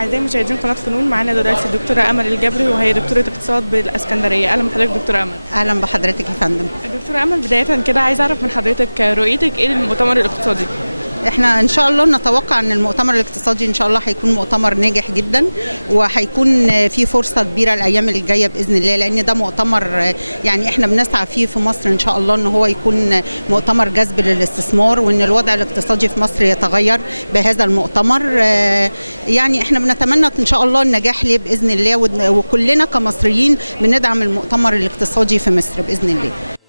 أعزائي مشاهدين قناة فنون، معانا دلوقتي الدكتورة أمل الجبري وهي دكتورة اقتصاد بالإسكندرية. أهلا بحضرتك دكتورة أمل. اهلا بحضرتك يا فندم. دكتورة أمل، بداية كده عايزة أعرف من حضرتك رؤيتك إيه للمؤتمر الاقتصادي؟ احنا ان شاء الله نتوقع ان المؤتمر الاقتصادي ان شاء الله هيكون مؤتمر ناجح جدا، وهيكون في فرصه كبيره الايام اللي جايه باذن الله، لان ده مؤتمر يعني احنا بنسعى فيه في مصر ان شاء الله ان هو يكون مؤتمر جذب للاستثمار، وان الوضع الاقتصادي في مصر يتغير بهذا المؤتمر. يعني احنا بنتمنى ان شاء الله النجاح ليه باذن الله، وكلنا كمصريين بندعم المؤتمر الاقتصادي في مصر باذن الله.